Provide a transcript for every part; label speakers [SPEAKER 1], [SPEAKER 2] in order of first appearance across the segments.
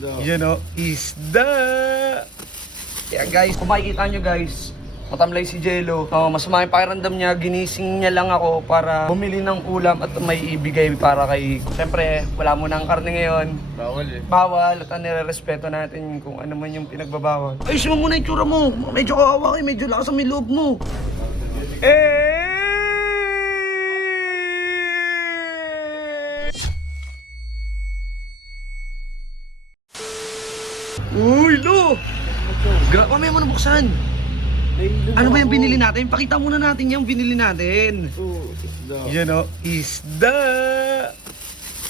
[SPEAKER 1] The... You know, is isda. The... Yeah, guys, kung makikita nyo guys, matamlay si Jello. Uh, so, mas yung pakiramdam niya, ginising niya lang ako para bumili ng ulam at may ibigay para kay... Siyempre, wala mo na ang karne ngayon. Bawal eh. Bawal at nire-respeto natin kung ano man yung pinagbabawal. Ay, sima muna yung tura mo. Medyo kawawa kayo, eh. medyo lakas ang may loob mo. Eh! Uy, lo! No! Gra- oh, may mo nabuksan. Ano ba yung binili natin? Pakita muna natin yung binili natin.
[SPEAKER 2] Oh, isda.
[SPEAKER 1] Yan you o, know, isda!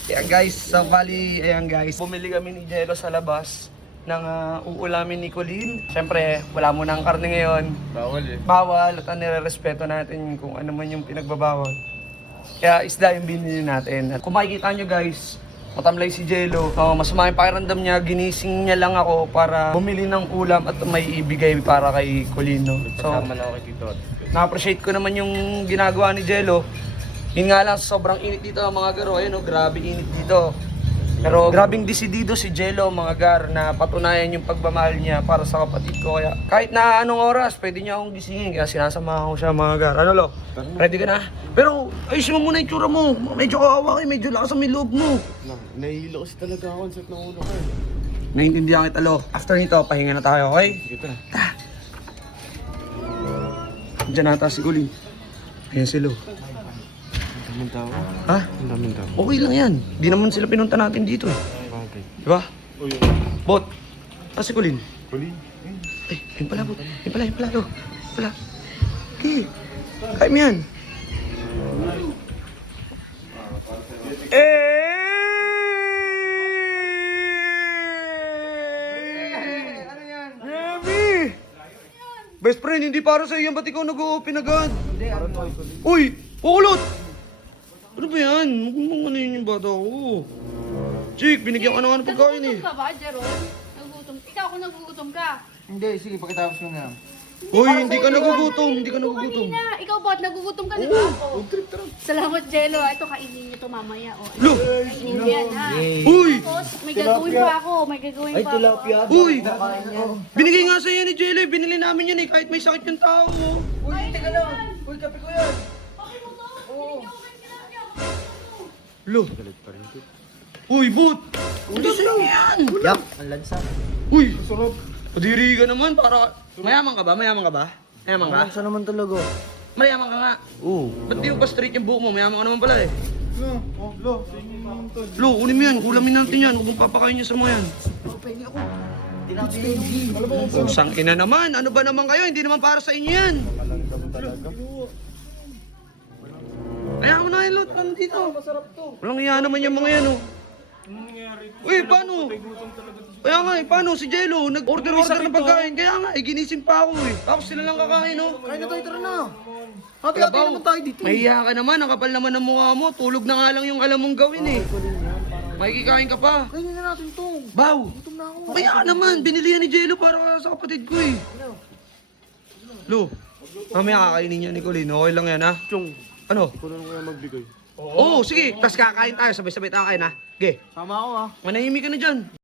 [SPEAKER 1] Yeah, ayan guys, sa bali, ayan guys. Bumili kami ni Jello sa labas ng uh, uulamin ni Colleen. Siyempre, wala mo na ang karne ngayon. Bawal eh. Bawal at ang nire-respeto natin kung ano man yung pinagbabawal. Kaya yeah, isda yung binili natin. At kung makikita nyo guys, matamlay si Jello. So, mas may pakiramdam niya, ginising niya lang ako para bumili ng ulam at may ibigay para kay Colino. So, na-appreciate ko naman yung ginagawa ni Jello. Yun nga lang, sobrang init dito mga garo. Ayun, oh, no, grabe init dito. Pero grabing desidido si Jello mga gar na patunayan yung pagmamahal niya para sa kapatid ko. Kaya kahit na anong oras, pwede niya akong gisingin. Kaya sinasama ako siya mga gar. Ano lo? Ready ka na? Pero ayos mo muna yung tsura mo. Medyo kawawa kayo, eh. medyo lakas nah, si eh. di ang milog mo.
[SPEAKER 2] Na, nahihilo kasi talaga ako ang set ng ulo ko eh.
[SPEAKER 1] Naiintindihan kita lo. After nito, pahinga na tayo, okay? Dito na. Diyan na si Uli. Ayan si Lo daming tao. Ha? Ang daming tao. Okay lang yan. Hindi naman sila pinunta natin dito eh. Okay. Diba? Uy, uy. Bot. Ah, si Colin. Colin? Ay, yun pala, Bot. Yun pala, yun pala, do. Pala. Okay. Kaya mo yan. Eh! Best friend, hindi para sa iyo. Ba't ikaw nag-open agad? Hindi, ano? Uy! Pukulot! Ano ba yan? Magumbang ano yun bata ko. Chick, binigyan hey, ka ng ano pagkain eh. Nagutom
[SPEAKER 3] ka ba, Jerome? Nagutom. Ikaw ako nagugutom ka.
[SPEAKER 2] Hindi, sige, pakitapos mo na.
[SPEAKER 1] Hoy, hindi ka nagugutom, hindi ka nagugutom. Ba? Hindi ka nagugutom.
[SPEAKER 3] Ikaw ba't nagugutom ka, di ba? Oh, oh, trip, Salamat, Jello. Ito, kainin niyo ito mamaya. Oh.
[SPEAKER 1] Look! Hoy!
[SPEAKER 3] May gagawin pa ako, may gagawin pa
[SPEAKER 2] ako. Ay, tilapia.
[SPEAKER 1] Hoy! Binigay nga sa'yo ni Jello, binili namin yan eh, kahit may sakit yung tao.
[SPEAKER 2] Hoy, tiga lang. Hoy, kape ko yan.
[SPEAKER 3] Okay mo to? ko kayo.
[SPEAKER 1] Lo. Galit pa rin ito. Uy, but! Uy, ano sa'yo? Yan?
[SPEAKER 2] Yap, ang lansa. Uy! Masarap.
[SPEAKER 1] Padiri ka naman para... Mayaman ka ba? Mayaman ka ba? Mayaman ka? Mayaman naman talaga. Mayaman ka nga. Oo. Ba't di mo pa straight yung buhok mo? Mayaman ka naman pala eh.
[SPEAKER 2] Lo, oh, lo,
[SPEAKER 1] lo, kunin mo yan, kulamin natin yan, huwag papakain niya sa mga yan.
[SPEAKER 2] Pwede ako. Tinapin.
[SPEAKER 1] Usang ina naman, ano ba naman kayo, hindi naman para sa inyo yan. Ay, ako na yung lot. Ano masarap to. Walang iya naman kaya, yung mga yan, oh. Uy, paano? Kaya nga, eh, paano? Si Jello, nag-order order ng pagkain. Kaya nga, eh, ginising pa ako, eh. Tapos sila lang kakain, no?
[SPEAKER 2] Kaya na tayo, tara na. Hati-hati hati, hati baw, naman tayo dito.
[SPEAKER 1] May ka naman, ang kapal naman ng na mukha mo. Tulog na nga lang yung alam mong gawin, eh. May kikain ka pa.
[SPEAKER 2] Kain na natin to.
[SPEAKER 1] Bow. Gutom na ako. Kaya ka naman, binili yan ni Jello para sa kapatid ko, eh. Lo, mamaya ah, kakainin niya ni Colin. Okay lang yan, ha? Chong. Ano?
[SPEAKER 2] Kuno na kaya magbigay.
[SPEAKER 1] Oo, oh, sige. Tapos kakain tayo. Sabay-sabay tayo kain, ha? Okay. Sama ako, ha? Manahimik ka na dyan.